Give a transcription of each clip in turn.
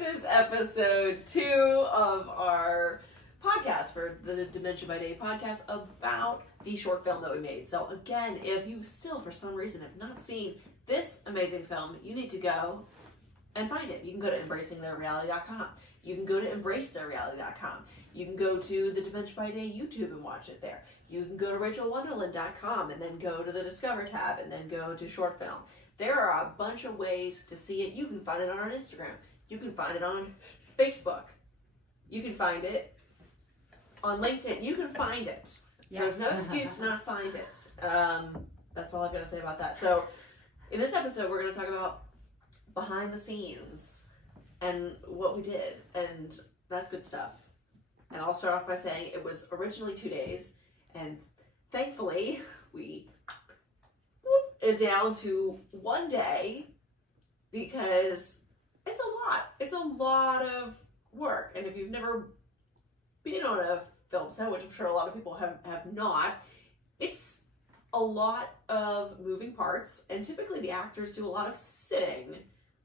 This is episode 2 of our podcast for the Dementia by Day podcast about the short film that we made. So again, if you still for some reason have not seen this amazing film, you need to go and find it. You can go to embracingtheirreality.com. You can go to embracetheirreality.com. You can go to the Dementia by Day YouTube and watch it there. You can go to Rachael.Wonderlin.com and then go to the Discover tab and then go to short film. There are a bunch of ways to see it. You can find it on our Instagram. You can find it on Facebook. You can find it on LinkedIn. You can find it. So yes. there's no excuse to not find it. That's all I've got to say about that. So in this episode, we're going to talk about behind the scenes and what we did and that good stuff. And I'll start off by saying it was originally 2 days, and thankfully we whooped it down to 1 day because it's a lot. It's a lot of work. And if you've never been on a film set, which I'm sure a lot of people have not, it's a lot of moving parts, and typically the actors do a lot of sitting.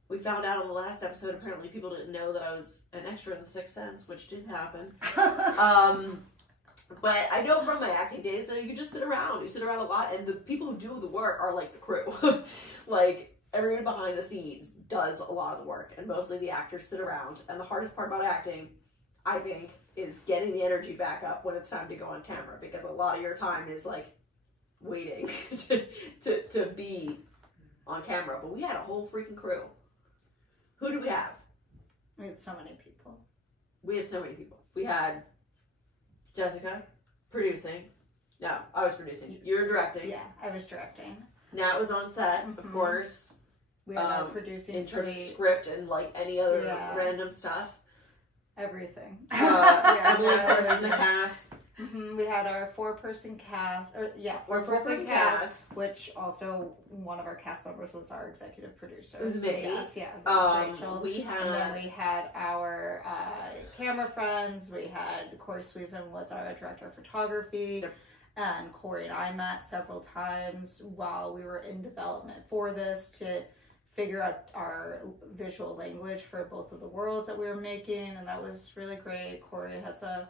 We found out on the last episode, apparently people didn't know that I was an extra in The Sixth Sense, which did happen. But I know from my acting days that you just sit around. You sit around a lot, and the people who do the work are like the crew. Like, everyone behind the scenes does a lot of the work, and mostly the actors sit around. And the hardest part about acting, I think, is getting the energy back up when it's time to go on camera, because a lot of your time is like waiting to be on camera. But we had a whole freaking crew. Who do we have? We had so many people. We had so many people. We had Jessica producing. No, I was producing. You were directing. Yeah, I was directing. Nat was on set, of course. We had our producing in terms of suite. script and like any other random stuff. Everything. Emily was in the cast. We had our four-person cast. Four-person cast. Which also one of our cast members was our executive producer. It was me. Yes, yeah. It was Rachael. And then we had our camera friends. We had Corey Sweezen was our director of photography. Yep. And Corey and I met several times while we were in development for this to figure out our visual language for both of the worlds that we were making, and that was really great. Corey has a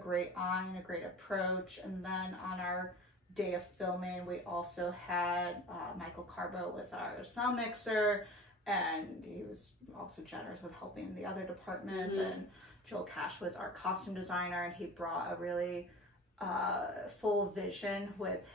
great eye and a great approach. And then on our day of filming, we also had Michael Carbo was our sound mixer, and he was also generous with helping the other departments. And Joel Cash was our costume designer, and he brought a really full vision with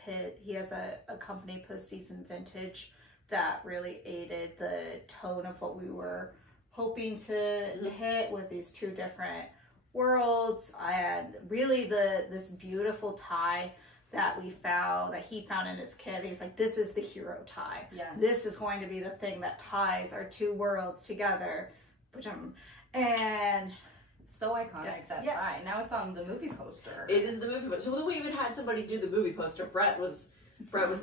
he has a company, Post-Season Vintage, that really aided the tone of what we were hoping to hit with these two different worlds. And really this beautiful tie that he found in his kit. He's like, this is the hero tie. Yes. This is going to be the thing that ties our two worlds together. And so iconic, that tie. Now it's on the movie poster. It is the movie poster. So we even had somebody do the movie poster. Brett was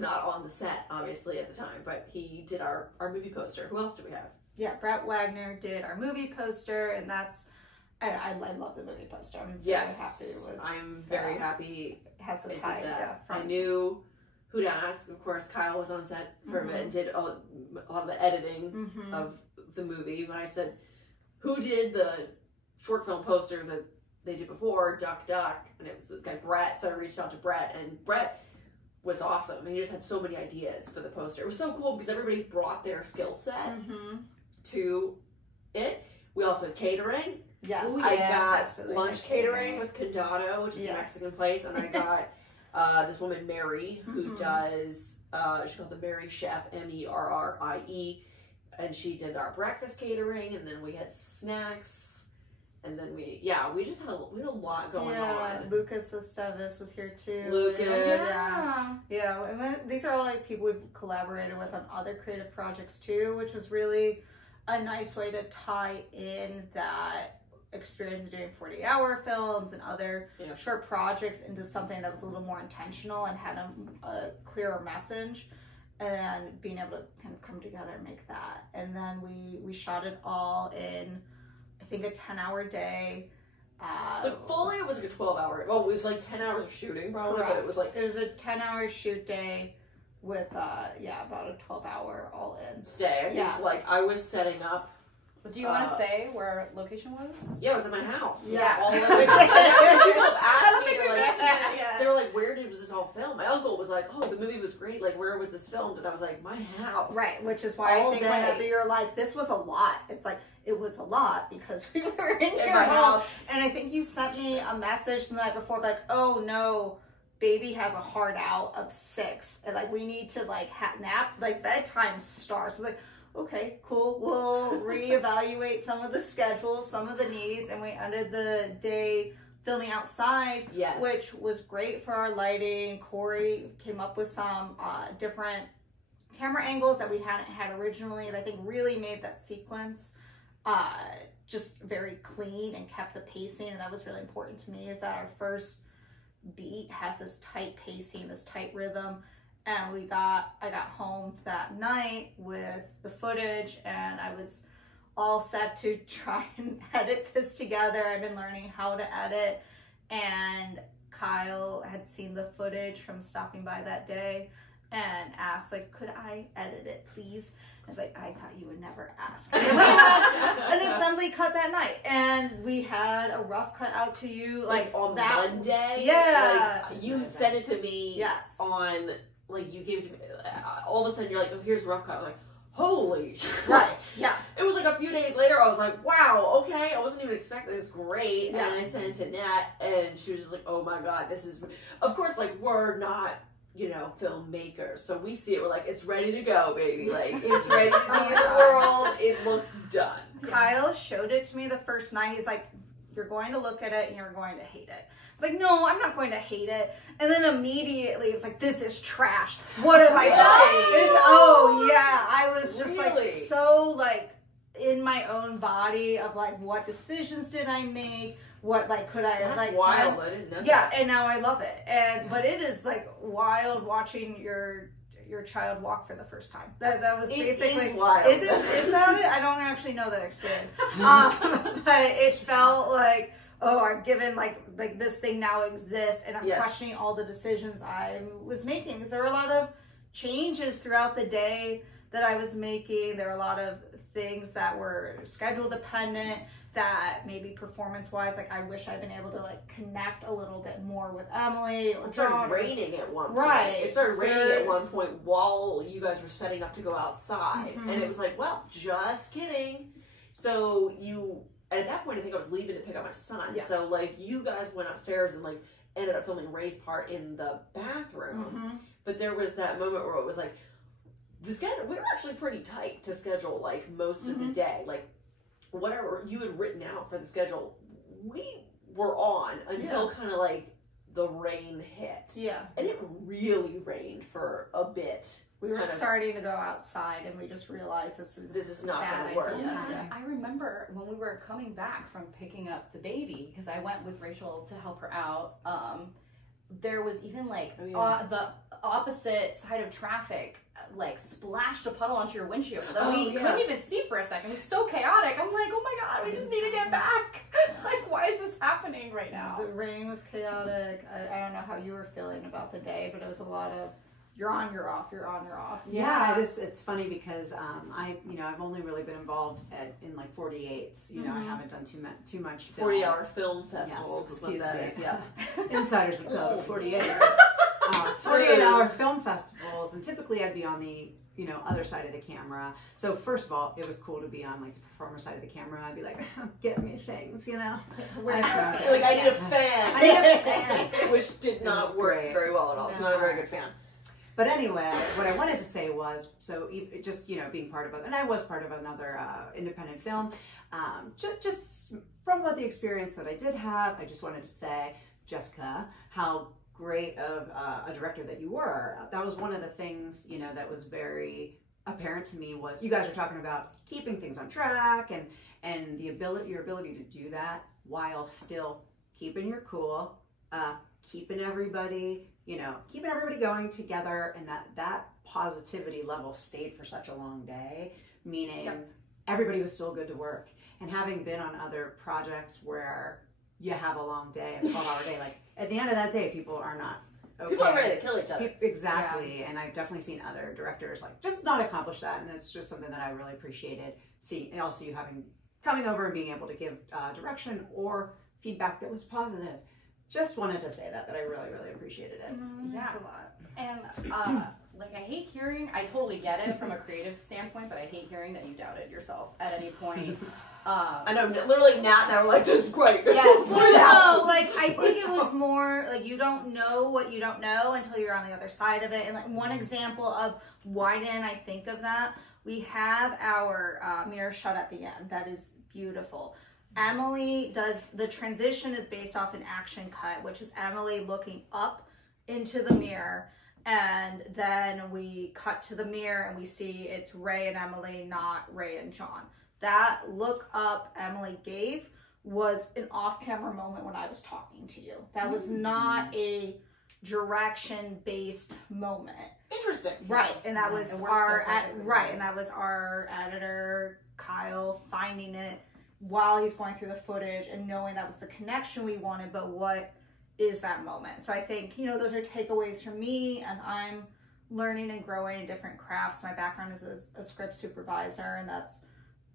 not on the set, obviously, at the time, but he did our movie poster. Who else do we have? Yeah, Brett Wagner did our movie poster, and I love the movie poster. I'm very happy with I'm very happy. It has the tie. I knew who to ask. Of course, Kyle was on set for a bit and did a lot of the editing of the movie. When I said, who did the short film poster that they did before, Duck Duck, and it was the guy Brett, so I reached out to Brett, and Brett was awesome. He just had so many ideas for the poster. It was so cool because everybody brought their skill set to it. We also had catering. Yes. I got lunch catering with Condado, which is a Mexican place, and I got this woman, Mary, who does, she's called the Mary Chef, MERRIE, and she did our breakfast catering, and then we had snacks. And then we had a lot going on. Lucas Esteves was here too. Lucas. And these are all like people we've collaborated with on other creative projects too, which was really a nice way to tie in that experience of doing 40-hour films and other short projects into something that was a little more intentional and had a clearer message, and being able to kind of come together and make that. And then we shot it all in, I think, a 10-hour day. So fully it was like a 12-hour. Well, it was like 10 hours of shooting probably, correct. But it was like... It was a 10-hour shoot day with, about a 12-hour all-in. Stay. I think, like, I was setting up But do you want to say where our location was? Yeah, it was at my house. Yeah. All of it. People have asked me, Yeah. they were like, where was this all filmed? My uncle was like, oh, the movie was great. Like, where was this filmed? And I was like, my house. Right, which is why All I think day. whenever you're like, this was a lot, it's like, it was a lot because we were in your my house. house. And I think you sent me a message the night before, like, oh no, baby has a hard out of 6. And like, we need to like nap, like bedtime starts. Like, okay, cool. We'll reevaluate some of the schedules, some of the needs. And we ended the day filming outside, Yes. which was great for our lighting. Corey came up with some different camera angles that we hadn't had originally, and I think really made that sequence just very clean and kept the pacing. And that was really important to me, is that our first beat has this tight pacing, this tight rhythm. And I got home that night with the footage, and I was all set to try and edit this together. I've been learning how to edit, and Kyle had seen the footage from stopping by that day and asked, like, could I edit it, please? I was like, I thought you would never ask. And we had an assembly cut that night, and we had a rough cut out to you, like on that Monday. Yeah. Like, you sent it to me. Yes. On, like, you gave it to me. All of a sudden, you're like, oh, here's the rough cut. I'm like, holy shit. Right. Yeah. It was like a few days later, I was like, wow, okay. I wasn't even expecting this. Great. Yeah. And I sent it to Nat, and she was just like, oh my God, this is, of course, like, we're not, you know, filmmakers. So we see it, we're like, it's ready to go, baby. Like, it's ready to be in the world. It looks done. Kyle showed it to me the first night. He's like, you're going to look at it and you're going to hate it. It's like, no, I'm not going to hate it. And then immediately it was like, this is trash. What have I done? Oh yeah. I was just like so like in my own body of like, what decisions did I make? What, like, could I, That's like, wild. I didn't know yeah, that. and now I love it. And but it is like wild watching your child walk for the first time. That was basically, it is wild. Is that it? I don't actually know that experience. But it felt like, oh, I'm given like this thing now exists, and I'm questioning all the decisions I was making, because there were a lot of changes throughout the day that I was making. There were a lot of things that were schedule dependent, that maybe performance-wise, like, I wish I'd been able to, like, connect a little bit more with Emily or It started John. raining at one point. Right. It started raining at one point while you guys were setting up to go outside. Mm-hmm. And it was like, well, just kidding. So and at that point, I think I was leaving to pick up my son. Yeah. So, like, you guys went upstairs and, like, ended up filming Ray's part in the bathroom. Mm-hmm. But there was that moment where it was like, the schedule, we were actually pretty tight to schedule, like, most of the day. Like, whatever you had written out for the schedule, we were on until kind of like the rain hit. Yeah. And it really rained for a bit. We were starting to go outside, and we just realized this is not going to work. Yeah. I remember when we were coming back from picking up the baby, because I went with Rachael to help her out. There was even like the opposite side of traffic like splashed a puddle onto your windshield that we couldn't even see for a second. It was so chaotic. I'm like, oh my God, we just need to get back. Like, why is this happening right now? The rain was chaotic. I don't know how you were feeling about the day, but it was a lot of you're on, you're off, you're on, you're off. Yeah, it's funny because I've only really been involved in like 48s. You know, I haven't done too much film. 40-hour film festivals. Yes, is what that is. Yeah. Insiders would call it 48-hour film festivals, and typically I'd be on the other side of the camera. So first of all, it was cool to be on like the performer side of the camera. I'd be like, get me things, Where's the fan? Like, I need a fan. I need a fan. Which did not work very well at all. It's not a very good fan. But anyway, what I wanted to say was, so just, being part of it, and I was part of another independent film, just from what the experience that I did have, I just wanted to say, Jessica, how great of a director that you were. That was one of the things, that was very apparent to me was you guys are talking about keeping things on track and your ability to do that while still keeping your cool, keeping everybody going together, and that positivity level stayed for such a long day, meaning everybody was still good to work. And having been on other projects where you have a long day, a 12-hour day, like at the end of that day, people are not okay. People are ready to kill each other. Exactly. Yeah. And I've definitely seen other directors like just not accomplish that, and it's just something that I really appreciated. And also you having coming over and being able to give direction or feedback that was positive. Just wanted to say that I really, really appreciated it. Yeah. That's a lot. And like I hate hearing, I totally get it from a creative standpoint, but I hate hearing that you doubted yourself at any point. I know, literally Nat and I were like, this is great. Yes. No, like I think it was more like you don't know what you don't know until you're on the other side of it. And like one example of why didn't I think of that? We have our mirror shut at the end. That is beautiful. Emily does the transition is based off an action cut, which is Emily looking up into the mirror, and then we cut to the mirror and we see it's Ray and Emily, not Ray and John. That look up Emily gave was an off-camera moment when I was talking to you. That was not a direction-based moment. Interesting. Right, and that was It worked so perfectly. and that was our editor Kyle finding it while he's going through the footage and knowing that was the connection we wanted, but what is that moment? So I think, you know, those are takeaways for me as I'm learning and growing in different crafts. My background is as a script supervisor, and that's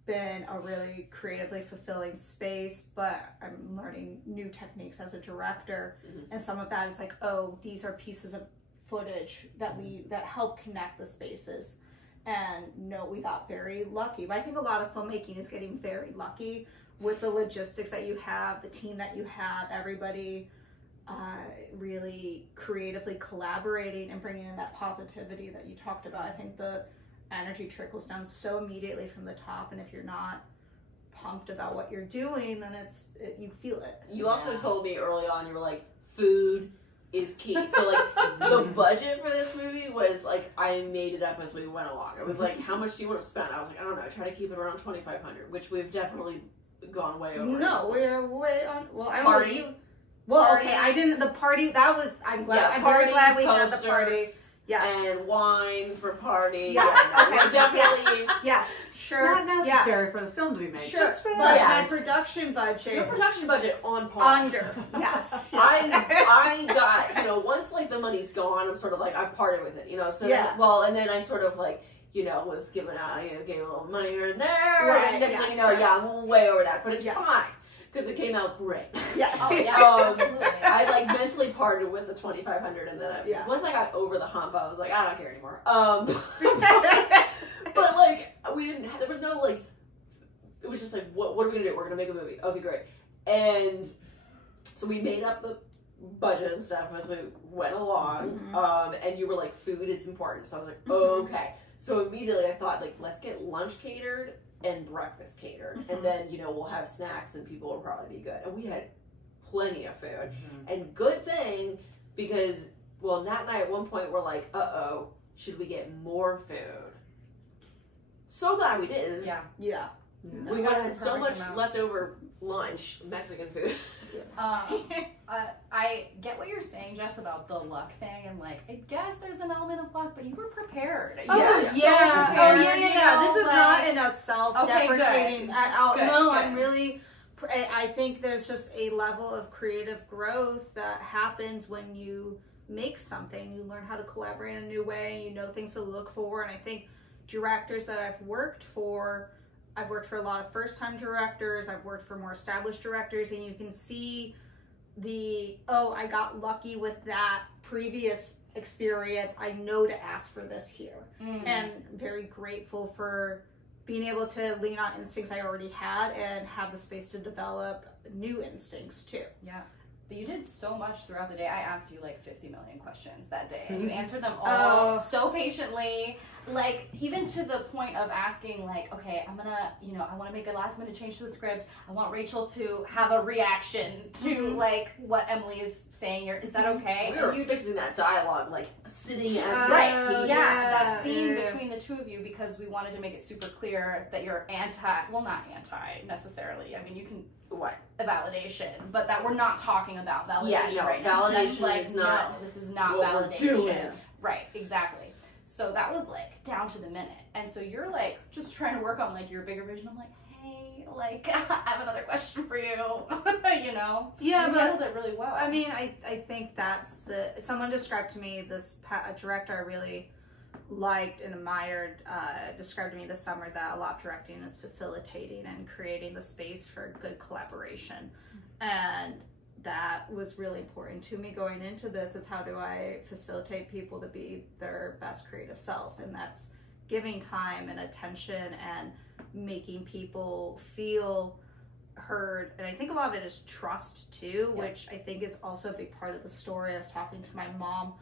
been a really creatively fulfilling space, but I'm learning new techniques as a director. And some of that is like, oh, these are pieces of footage that help connect the spaces. And no, we got very lucky. But I think a lot of filmmaking is getting very lucky with the logistics that you have, the team that you have, everybody really creatively collaborating and bringing in that positivity that you talked about. I think the energy trickles down so immediately from the top, and if you're not pumped about what you're doing, then you feel it. You also told me early on, you were like, food is key. So like the budget for this movie was like, I made it up as we went along. It was like, how much do you want to spend? I was like, I don't know, try to keep it around $2,500, which we've definitely gone way over. No, we're way on. Well, I don't Party. know you. Well, Party. okay, I didn't. The party that was. I'm glad. Yeah, I'm party, very glad we had the poster, party. Yes. And wine for party. Yes. Yeah, no, we're definitely. Yes. Sure. Not necessary for the film to be made. Sure. Just for But Yeah. my production budget Your production budget on par. under. Yes. I got, you know, once like the money's gone, I'm sort of like, I parted with it, you know, so Yeah. then, well, and then I sort of like, you know, was giving out, you know, gave a little money here and there, Right, and next yes, thing you know, right. yeah, I'm way over that, but it's Yes. fine, because it came out great. Yeah. Oh yeah, absolutely. I like mentally parted with the $2,500, and then once I got over the hump, I was like, I don't care anymore. But like, we didn't, there was no like, it was just like, what are we gonna do? We're gonna make a movie. Okay, great. And so we made up the budget and stuff as we went along. And you were like, food is important. So I was like, okay. So immediately I thought, like, let's get lunch catered and breakfast catered. And then, you know, we'll have snacks and people will probably be good. And we had plenty of food. And good thing, because, well, Nat and I at one point were like, uh-oh, should we get more food? So glad we did. Yeah. Yeah. We would have had so much Perfect amount. leftover lunch, Mexican food. I get what you're saying, Jess, about the luck thing, and like, I guess there's an element of luck, but you were prepared. You were Yes. so Yeah. prepared, Oh yeah. you Yeah. know, This is like- not in a self-deprecating good. at all. Good, No, good. I'm really. I think there's just a level of creative growth that happens when you make something. You learn how to collaborate in a new way. You know things to look for, and I think directors that I've worked for a lot of first-time directors. I've worked for more established directors, and you can see I got lucky with that previous experience. I know to ask for this here. And very grateful for being able to lean on instincts I already had and have the space to develop new instincts too. Yeah. But you did so much throughout the day. I asked you like 50 million questions that day, and you answered them all so patiently. Like, even to the point of asking, like, okay, I'm gonna, you know, I want to make a last minute change to the script. I want Rachel to have a reaction to like what Emily is saying here. Is that okay? We were And you fixing that dialogue, like sitting at Right, the yeah, that scene yeah. between the two of you, because we wanted to make it super clear that you're not anti necessarily. I mean, you can What? a validation, but that we're not talking about validation Yeah, no, right now. That's validation like, is not no, this is not what we're validation. doing. Right, exactly. So that was like down to the minute. And so you're like just trying to work on like your bigger vision. I'm like, hey, like I have another question for you. You know? Yeah, you but handled it really well. I mean, I think that's someone described to me a director I really liked and admired described to me this summer that a lot of directing is facilitating and creating the space for good collaboration. And that was really important to me going into this, is how do I facilitate people to be their best creative selves, and that's giving time and attention and making people feel heard. And I think a lot of it is trust too, which I think is also a big part of the story. I was talking to my mom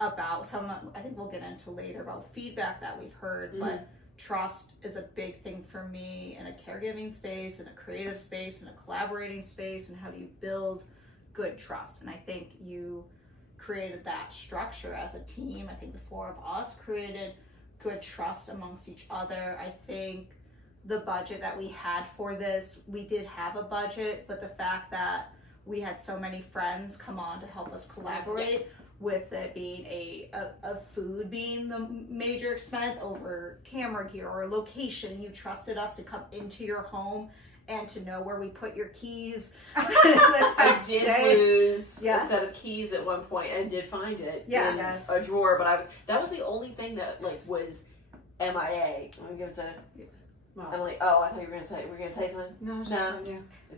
about some, I think we'll get into later, about feedback that we've heard, but trust is a big thing for me in a caregiving space, in a creative space, in a collaborating space, and how do you build good trust. And I think you created that structure as a team. I think the four of us created good trust amongst each other. I think the budget that we had for this, we did have a budget, but the fact that we had so many friends come on to help us collaborate, with it being a food being the major expense over camera gear or location, you trusted us to come into your home and to know where we put your keys. I did lose a set of keys at one point and did find it in a drawer, but that was the only thing that like was MIA. Let me give it a. I'm like, oh, I thought you were gonna say something. No.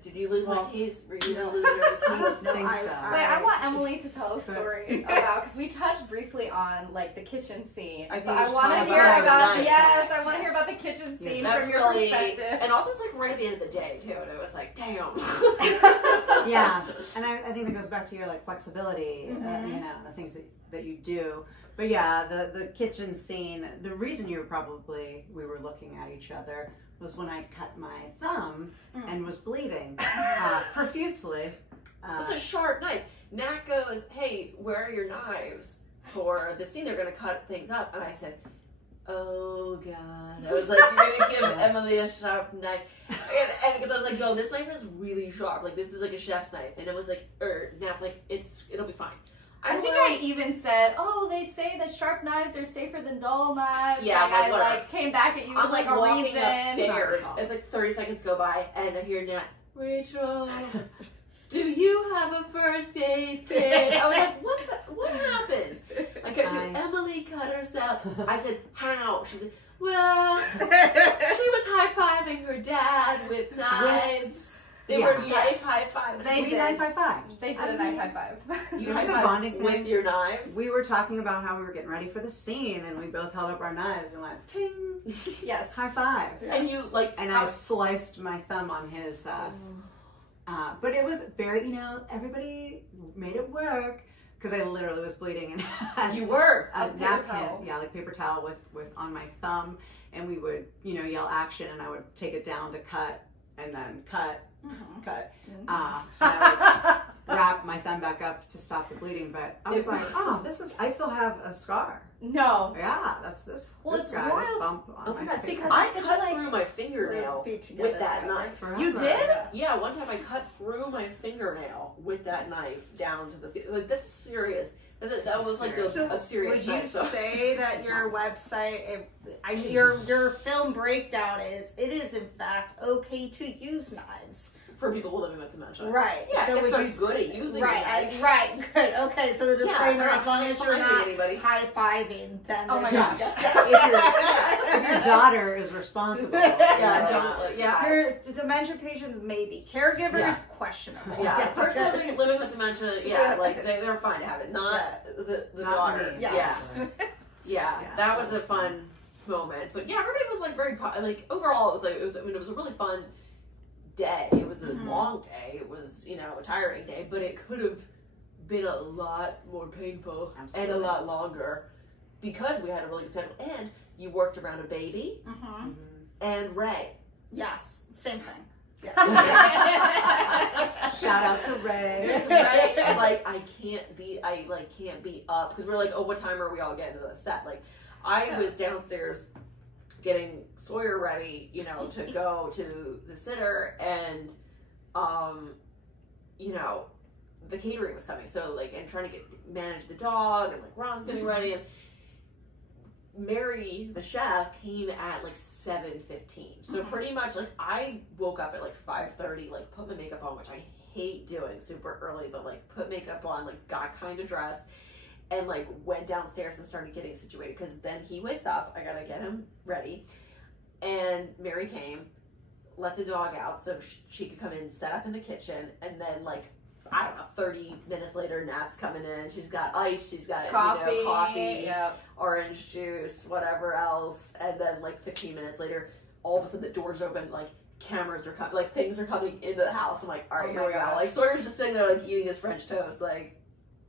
Did you lose my keys? Were you gonna lose your keys? I don't think so. Wait, I want Emily to tell a story about, because we touched briefly on like the kitchen scene. So I want to hear about I want to hear about the kitchen scene from your perspective. And also, it's like right at the end of the day too, and it was like, damn. Yeah, and I think that goes back to your like flexibility, you know, the things that you do. But yeah, the kitchen scene, the reason we were looking at each other was when I cut my thumb and was bleeding profusely. It was a sharp knife. Nat goes, hey, where are your knives for the scene? They're going to cut things up. And I said, oh, God. I was like, you're going to give Emily a sharp knife. And because I was like, no, this knife is really sharp. Like, this is like a chef's knife. And it was like, Nat's like, it'll be fine. I think I even said, oh, they say that sharp knives are safer than dull knives. Yeah, like, I came back at you with like a walking reason. Upstairs. It's like 30 seconds go by, and I hear Nat, Rachel, do you have a first aid kit? I was like, what happened? I kept saying, Emily cut herself. I said, how? She said, well, she was high-fiving her dad with knives. They were knife high five. They did knife high five. They did a knife high five. You high five with your knives? We were talking about how we were getting ready for the scene, and we both held up our knives and went ting. Yes. High five. Yes. And you like, and I sliced my thumb on his. But it was very, you know, everybody made it work. Because I literally was bleeding and had you were a napkin, like paper towel with on my thumb, and we would, you know, yell action, and I would take it down to cut, and then cut. And I would wrap my thumb back up to stop the bleeding, but I was like, oh, I still have a scar. No. Yeah, that's this. Well, this it's guy, wild. this bump on my finger. Because I cut through my fingernail with that knife. Forever. You did? Yeah, one time I cut through my fingernail with that knife down to the skin. Like, that's serious. That was like a serious knife. Would you say that your website, your film breakdown it is in fact okay to use knives? For people living with dementia. Right. Yeah, so if they're good at using knives. Right, good. Okay, so the disclaimer, as long as you're not high-fiving, then oh my gosh. If your daughter is responsible. Your dementia patients, maybe. Caregivers, questionable. Yeah, person living with dementia, like they're fine to have it, not the daughter. Yes. Yeah, that was a fun moment. But yeah, everybody was like very, like overall it was a really fun day. It was a long day. It was, you know, a tiring day, but it could have been a lot more painful and a lot longer because we had a really good schedule. And you worked around a baby and Ray. Yes, same thing. Yes. Shout out to Ray. Ray was like, I can't be up because we're like, oh, what time are we all getting to the set? Like, I was downstairs getting Sawyer ready, you know, to go to the sitter, and you know, the catering was coming, so like, and trying to manage the dog, and like Ron's getting ready, and Mary, the chef, came at like 7:15. So pretty much like I woke up at like 5:30, like put my makeup on, which I hate doing super early, but like put makeup on, like got kind of dressed, and like went downstairs and started getting situated because then he wakes up. I gotta get him ready, and Mary came, let the dog out so she could come in, set up in the kitchen, and then like I don't know, 30 minutes later, Nat's coming in. She's got ice, she's got coffee, yep. orange juice, whatever else, and then like 15 minutes later, all of a sudden the doors open, like cameras are coming, like things are coming into the house. I'm like, all right, here we go. Like Sawyer's just sitting there like eating his French toast, like.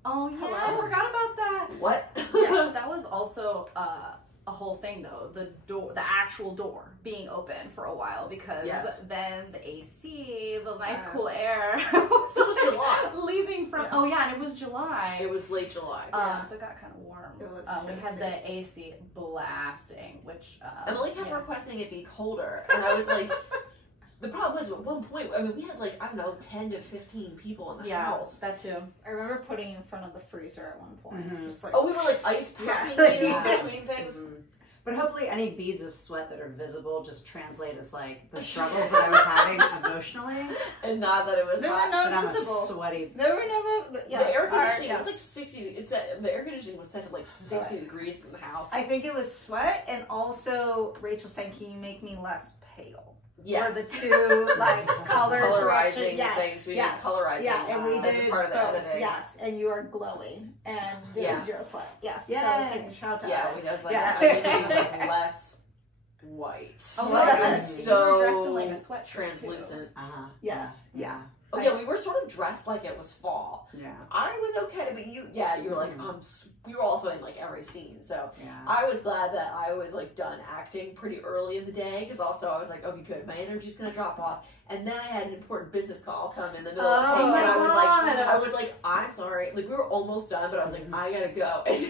Oh yeah, Hello? I forgot about that. What? Yeah, that was also a whole thing though. The actual door being open for a while because then the AC, the nice cool air, was July. leaving from. Oh yeah, and it was July. It was late July. So it got kind of warm. It was we had the AC blasting, which Emily kept requesting it be colder, and I was like. The problem was, at one point, I mean, we had like, I don't know, 10 to 15 people in the house. That too. I remember putting in front of the freezer at one point. Just like, oh, we were like ice packing you between things. But hopefully any beads of sweat that are visible just translate as like the struggles that I was having emotionally. And not that it was There hot. were no But I'm a visible. sweaty. There were no. The air conditioning was like 60. The air conditioning was set to like 60 degrees in the house. I think it was sweat, and also Rachel saying, "Can you make me less pale?" Yes. Or the two like colorizing yeah. things. We Yes. did colorizing. Yeah, and we as did a part of the both. editing. Yes, and you are glowing, and there's zero sweat. Yes. Yay. So I think shout out. Yeah, I was like, Yeah. I was getting like less white. Oh, like, yes. it was You were dressed so in like a sweatshirt translucent. Yes. Yeah. Oh yeah, we were sort of dressed like it was fall. Yeah. I was okay, but you were like, we were also in like every scene, so Yeah. I was glad that I was like done acting pretty early in the day because also I was like, okay, good, my energy's gonna drop off, and then I had an important business call come in the middle of the take, and I was like, I'm sorry, like we were almost done, but I was like, I gotta go, and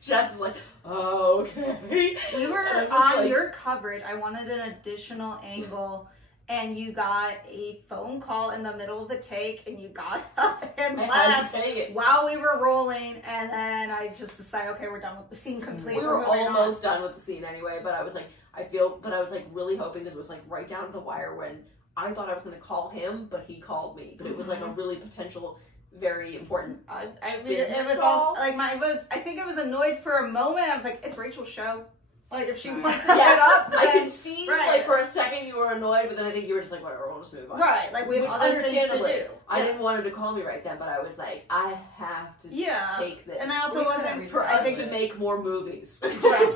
Jess is like, oh, okay. We were And on like, your coverage. I wanted an additional angle. And you got a phone call in the middle of the take, and you got up and I had left to take it. while we were rolling, and then I just decided, okay, we're done with the scene completely. We were moving almost done with the scene anyway, but I was like, I was like really hoping because it was like right down to the wire when I thought I was going to call him, but he called me. But it was like a really potential, very important I mean, business it was call. also like I think it was annoyed for a moment. I was like, it's Rachel's show. Like if she Right. wants to Yeah. get up, I then- could see, right. like, for a second you were annoyed, but then I think you were just like, whatever, we'll just move on. Right, like we have Which, other things to understandably, do. I didn't want him to call me right then, but I was like, I have to take this. And I also We wasn't couldn't for I us think to make more movies. right.